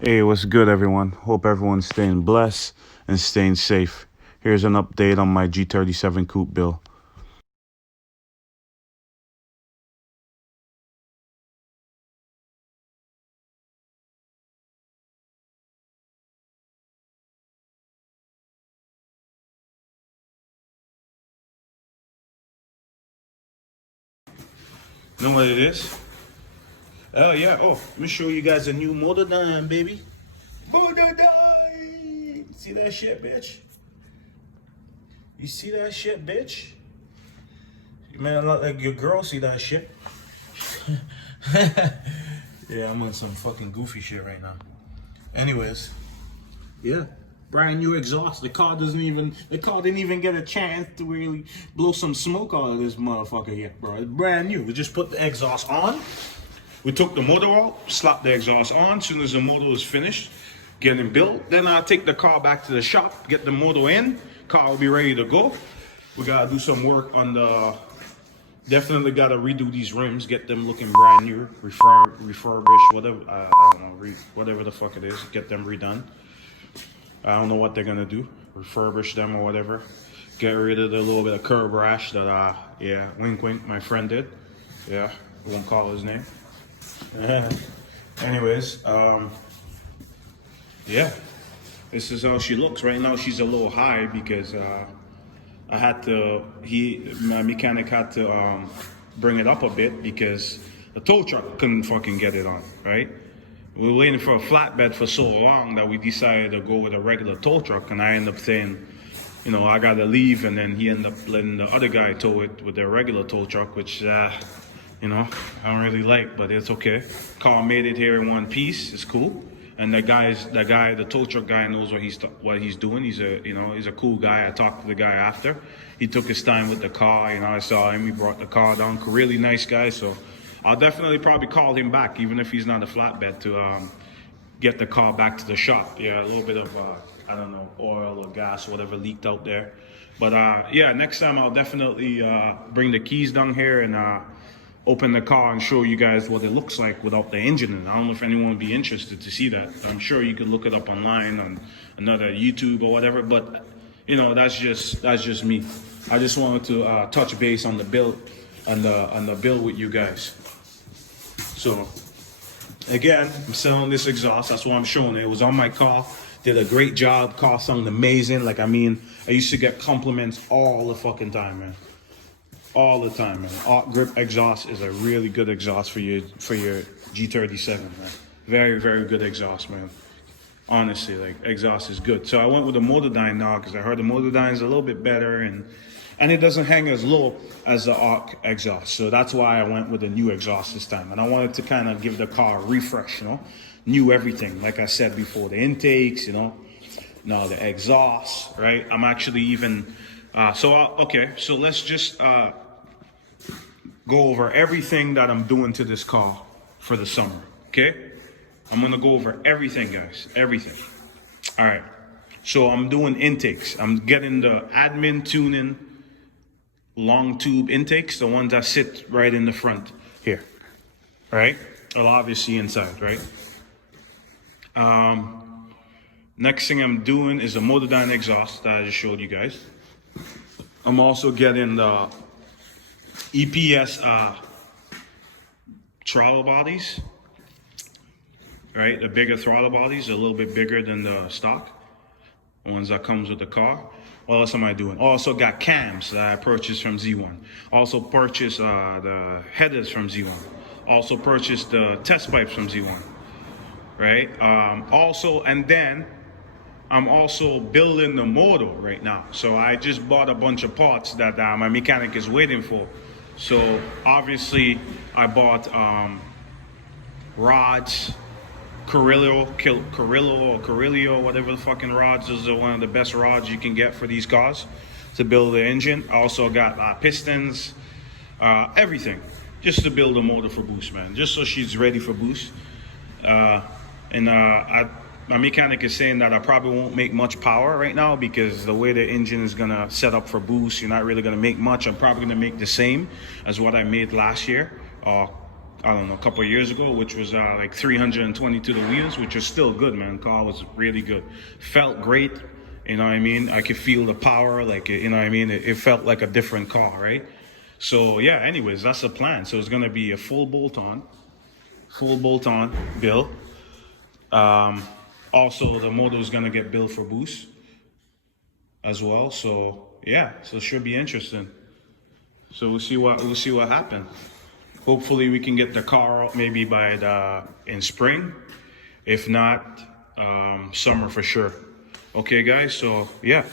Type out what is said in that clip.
Hey, what's good, everyone? Hope everyone's staying blessed and staying safe. Here's an update on my G37 coupe bill. You know what it is? Oh, yeah. Oh, let me show you guys a new Motordyne, baby. Motordyne! See that shit, bitch? You see that shit, bitch? You man, look like your girl see that shit. Yeah, I'm on some fucking goofy shit right now. Anyways, yeah. Brand new exhaust. The car didn't even get a chance to really blow some smoke out of this motherfucker yet, bro. It's brand new. We just put the exhaust on. We took the motor out, slapped the exhaust on. As soon as the motor was finished getting built, then I take the car back to the shop, get the motor in. Car will be ready to go. We gotta do some work on the. Definitely gotta redo these rims, get them looking brand new, refurbished, whatever. I don't know, whatever the fuck it is. Get them redone. I don't know what they're gonna do, refurbish them or whatever. Get rid of the little bit of curb rash that, yeah, wink wink, my friend did. Yeah, I won't call his name. Anyways, yeah, this is how she looks. Right now she's a little high because my mechanic had to bring it up a bit because the tow truck couldn't fucking get it on, right? We were waiting for a flatbed for so long that we decided to go with a regular tow truck, and I ended up saying, I gotta leave, and then he ended up letting the other guy tow it with their regular tow truck, which, I don't really like, but it's okay. Car made it here in one piece. It's cool. And the tow truck guy knows what he's doing. He's a cool guy. I talked to the guy after. He took his time with the car. I saw him. He brought the car down. Really nice guy. So I'll definitely probably call him back, even if he's not a flatbed, to get the car back to the shop. Yeah, a little bit of I don't know, oil or gas, whatever leaked out there. But yeah, next time I'll definitely bring the keys down here and open the car and show you guys what it looks like without the engine in it. I don't know if anyone would be interested to see that. I'm sure you could look it up online on another YouTube or whatever, but that's just me. I just wanted to touch base on the build on the build with you guys. So again, I'm selling this exhaust. That's what I'm showing. It was on my car. Did a great job. Car sounded amazing. I used to get compliments all the fucking time, man. All the time, man. Art Grip exhaust is a really good exhaust for your G37, man. Very, very good exhaust, man. Honestly, exhaust is good. So I went with the Motordyne now because I heard the Motordyne is a little bit better and it doesn't hang as low as the Arc exhaust. So that's why I went with the new exhaust this time. And I wanted to kind of give the car a refresh, new everything. Like I said before, the intakes, now the exhaust, right? I'm actually even. Okay, so let's just go over everything that I'm doing to this car for the summer, okay? I'm gonna go over everything, guys, everything. All right, so I'm doing intakes. I'm getting the admin tuning long tube intakes, the ones that sit right in the front here, right? Well, obviously inside, right? Next thing I'm doing is the Motordyne exhaust that I just showed you guys. I'm also getting the EPS throttle bodies, right? The bigger throttle bodies, a little bit bigger than the stock, the ones that comes with the car. What else am I doing? Also got cams that I purchased from Z1. Also purchased the headers from Z1. Also purchased the test pipes from Z1, right? And then I'm also building the motor right now. So I just bought a bunch of parts that my mechanic is waiting for. So obviously I bought rods, Carrillo, whatever the fucking rods. Those are one of the best rods you can get for these cars to build the engine. I also got pistons, everything, just to build a motor for boost, man. Just so she's ready for boost. My mechanic is saying that I probably won't make much power right now because the way the engine is gonna set up for boost, you're not really gonna make much. I'm probably gonna make the same as what I made last year, I don't know, a couple of years ago, which was like 320 to the wheels, which is still good, man. Car was really good. Felt great, you know what I mean? I could feel the power, like, you know what I mean? It felt like a different car, right? So yeah, anyways, that's the plan. So it's gonna be a full bolt-on build. Also, the motor is gonna get built for boost as well. So yeah, so it should be interesting. So we'll see what happens. Hopefully we can get the car out maybe by in spring. If not, summer for sure. Okay, guys. So yeah.